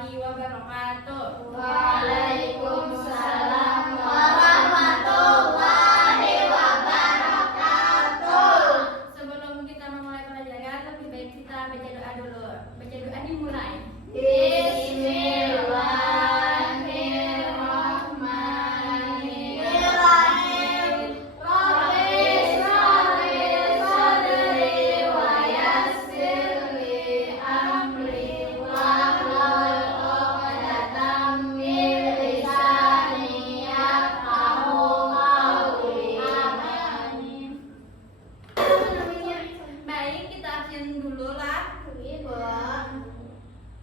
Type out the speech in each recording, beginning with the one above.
warahmatullahi wabarakatuh. Waalaikumsalam warahmatullahi wabarakatuh. Sebelum kita memulai pelajaran, lebih baik kita baca doa dulu. Baca doa dimulai. Bismillahirrahmanirrahim. Rabbi shrah li sadri wa yassir li amri wahlul 'uqdatam min lisani yafqahu qawli. Amin. Baik, kita absen dulu lah.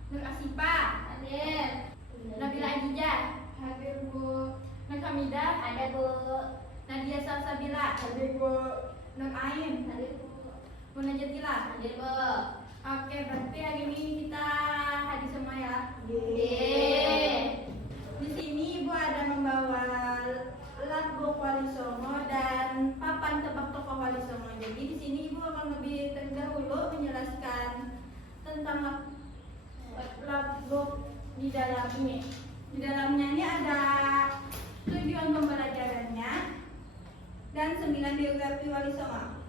Nur Asifa, Hadir. Nabila Ajijah, Hadir, Bu. Nur Hamidah, Ada, Bu. Nadia Salsabila, Hadir, Bu. Nur Ain, Hadir, Bu. Bunda Jatila. Hadir, Bu. Oke, berarti hari ini kita hadir semua ya. Yeay. Di sini Ibu ada membawa lagu Wali Songo dan papan tebak tokoh Wali Songo. Jadi di sini Ibu akan lebih terdahulu menjelaskan tentang lagu di dalam ini. Di dalamnya ini ada tujuan pembelajarannya dan 9 biografi Wali Songo.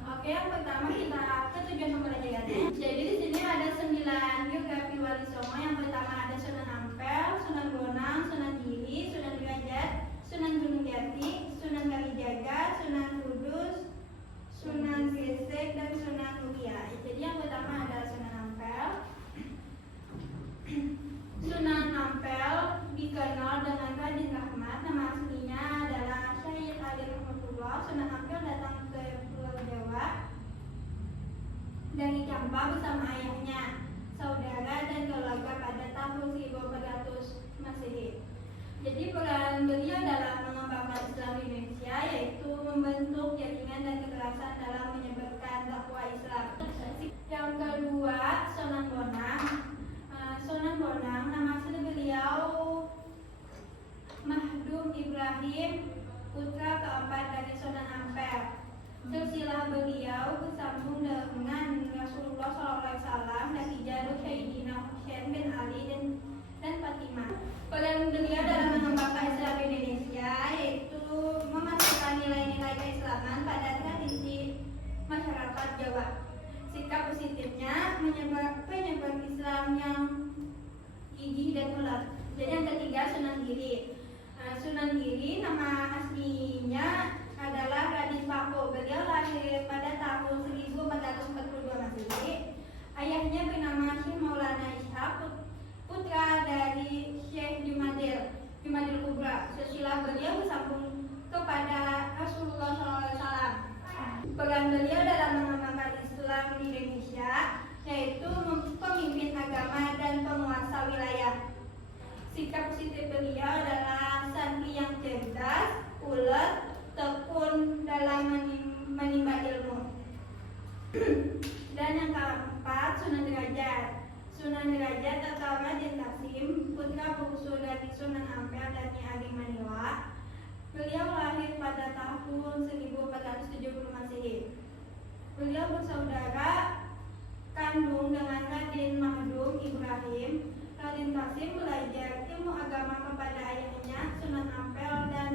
Oke, yang pertama kita ke tujuan pembelajarannya. Jadi di sini ada 9 biografi Wali Songo. Yang pertama ada Sunan Ampel, Sunan Bonang, Sunan Giri, Sunan Derajat, Sunan Gunung Jati, Sunan Kalijaga, Sunan Kudus, Sunan Gresik, dan Sunan Muria. Jadi yang pertama ada Sunan Ampel. Sunan Ampel dikenal dengan Raden Rahmat. Nama aslinya adalah Syahid Ali Rahmatullah. Sunan Ampel datang ke Pulau Jawa dari Campa bersama ayahnya, saudara dan keluarga pada tahun 1400 Masehi. Jadi peran beliau dalam mengembangkan Islam di Indonesia yaitu membentuk jaringan dan kekerasan dalam menyebarkan dakwah Islam. Yang kedua, Sunan Bonang. Sunan Bonang, nama asli beliau Mahdum Ibrahim, putra keempat dari Sunan Ampel. Silsilah beliau bersambung dengan Rasulullah SAW dari jalur Sayyidina Husain bin Ali dan Fatimah. Peran beliau dalam mengembangkan Islam di Indonesia yaitu memasukkan nilai-nilai keislaman pada tradisi masyarakat Jawa. Sikap positifnya menyebar Islam yang gigih dan ulet. Jadi yang ketiga, Sunan Giri. Sunan Giri nama aslinya adalah Raden Paku. Beliau lahir pada tahun 1442 Masehi. Ayahnya bernama Syekh Maulana Ishaq, putra dari Syekh Jumadil Kubra. Silsilah beliau bersambung kepada Rasulullah SAW. Peran beliau dalam mengembangkan Islam di Indonesia yaitu pemimpin agama dan penguasa wilayah. Sikap positif beliau adalah santri yang cerdas, ulet, tekun dalam menimba ilmu. Dan yang keempat, Sunan Derajat. Sunan Derajat atau Raden Kasim, putra bungsu dari Sunan Ampel dan Nyi Ageng Maniwa. Beliau lahir pada tahun 1470 Masehi. Beliau bersaudara kandung dengan Raden Mahdum Ibrahim. Raden Kasim belajar ilmu agama kepada ayahnya Sunan Ampel dan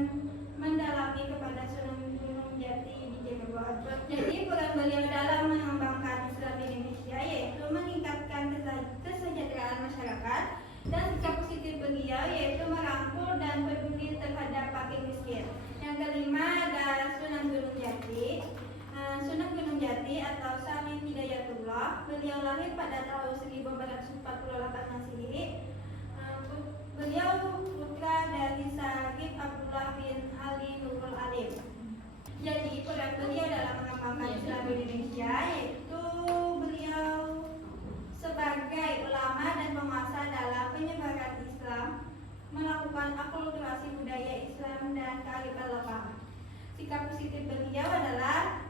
mendalami kepada Sunan Gunung Jati di Cirebon. Jadi peran beliau dalam mengembangkan Islam di Indonesia yaitu meningkatkan kesejahteraan masyarakat, dan sikap positif beliau yaitu merangkul dan peduli terhadap fakir miskin. Yang kelima ada Sunan Gunung Jati. Sunan Gunung Jati atau Salim Hidayatullah, beliau lahir pada tahun 1448 Masehi. Beliau putra dari Syarif Abdullah bin Ali Nurul Alim. Jadi peran beliau dalam mengembangkan Islam di Indonesia yaitu beliau sebagai ulama dan penguasa dalam penyebaran Islam, melakukan akulturasi budaya Islam dan kearifan lokal. Sikap positif beliau adalah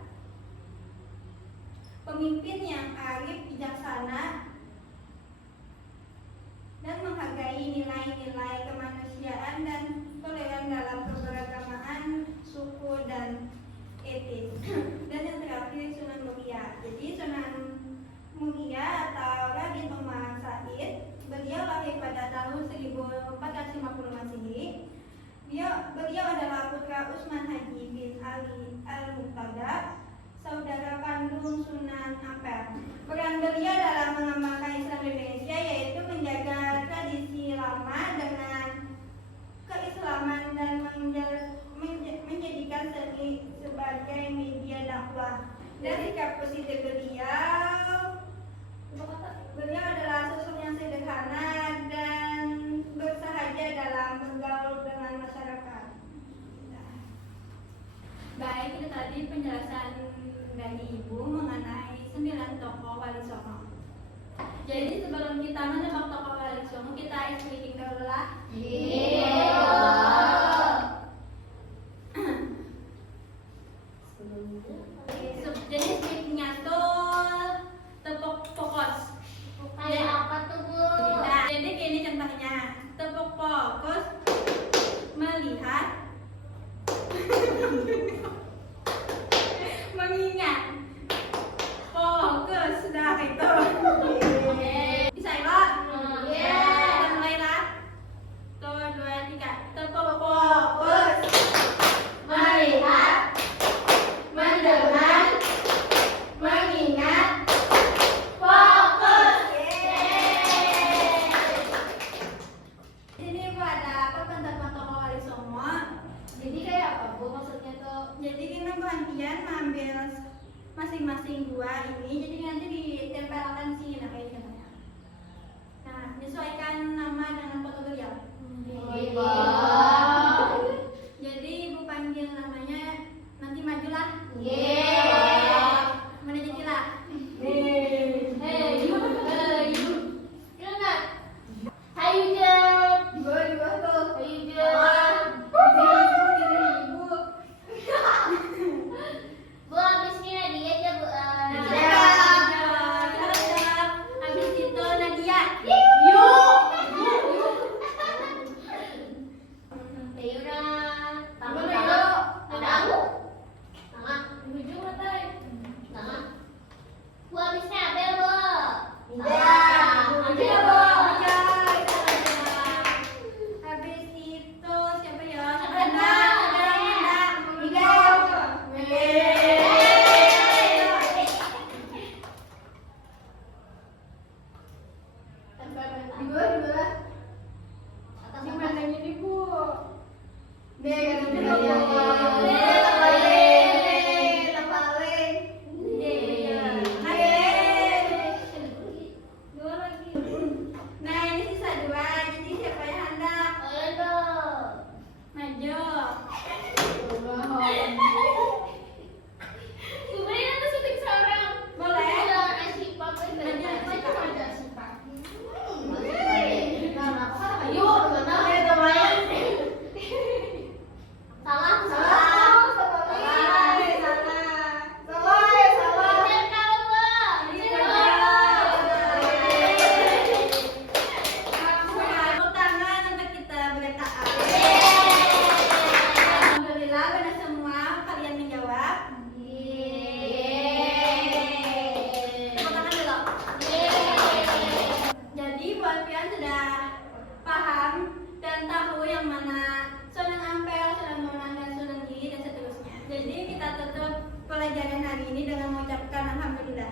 pemimpin yang arif, bijaksana, dan menghargai nilai-nilai kemanusiaan dan toleran dalam keberagaman suku dan etis. Dan yang terakhir Sunan Muria. Jadi Sunan Muria atau Raden Umar Said, beliau lahir Peran beliau dalam mengembangkan Islam di Indonesia yaitu menjaga tradisi lama dengan keislaman dan menjadikan seni sebagai media dakwah. Dan sikap positif beliau adalah sosok yang sederhana dan bersahaja dalam bergaul dengan masyarakat. Baik, itu tadi penjelasan dari Ibu mengenai 9 tokoh Wali Songo. Jadi sebelum kita menebak tokoh Wali Songo, kita explaining dulu lah. Jadi speakingnya tuh tepuk fokus. Kayak apa tuh, Bu? Nah, jadi gini contohnya, tepuk fokus melihat, mengingat, fokus sudah itu. Bisa ya? Kita mulai lah. 1, 2, 3. Tepuk fokus Melihat, mendengar, mengingat, fokus. Di sini Bu ada apa tentang tokoh Wali Songo. Jadi kayak apa, Bu, maksudnya tuh? Jadi kita gantian mengambil masing-masing 2 ini, jadi nanti ditempelkan sini nah kayak gini. Nah, menyesuaikan nama dengan foto beliau. Jadi Ibu panggil namanya, nanti majulah. Mana jadilah? Habis itu Nadia. Habis itu siapa ya? Nah ini sisa 2, jadi siapa yang hendak maju? Tepuk tangan untuk kita berletaan. Alhamdulillah benar semua kalian menjawab. Tepuk tangan dulu. Jadi buat kalian sudah paham dan tahu yang mana Sunan Ampel, Sunan Bonang, dan Sunan Giri dan seterusnya. Jadi kita tutup pelajaran hari ini dengan mengucapkan alhamdulillah.